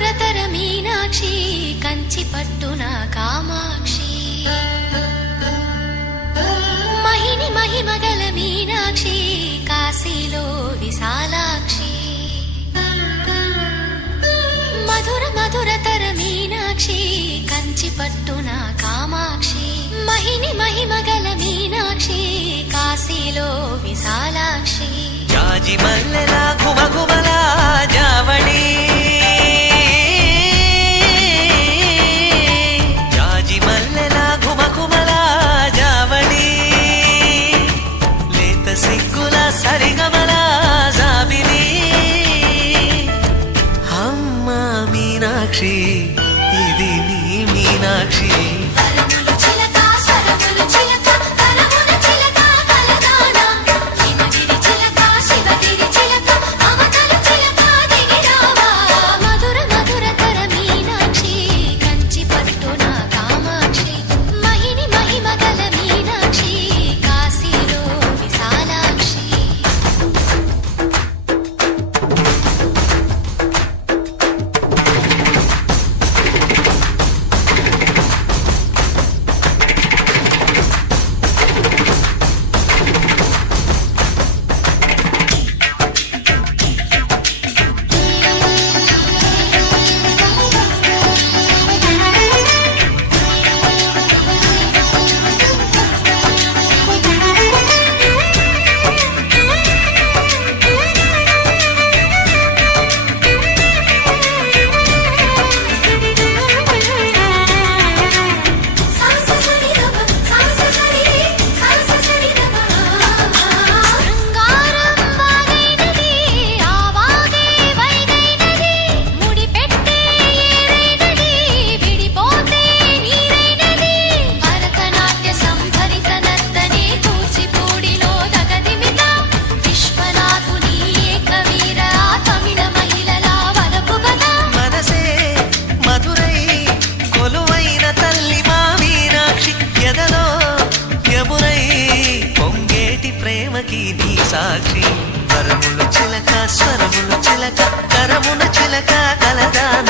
మధురతర మీనాక్షి కంచి పట్టున కామాక్షి మహిని మహిమగల మీనాక్షి కాశీలో విశాలాక్షి మధుర మధురతర మీనాక్షి కంచి పట్టున కామాక్షి మహిని మహిమగల మీనాక్షి కాశీలో విశాలాక్షి జాజి మల్లెలా గుమగుమలా జావళి జాజి మల్లెలా గుమగుమలా జావళి లేత సిగ్గుల సరిగమల జాబిలి అమ్మ మీనాక్షి ఇది నీ మీనాక్షి ప్రేమకి నీ సాక్షి వరములు చిలక స్వరములు చిలక కరమున చిలక కలదాన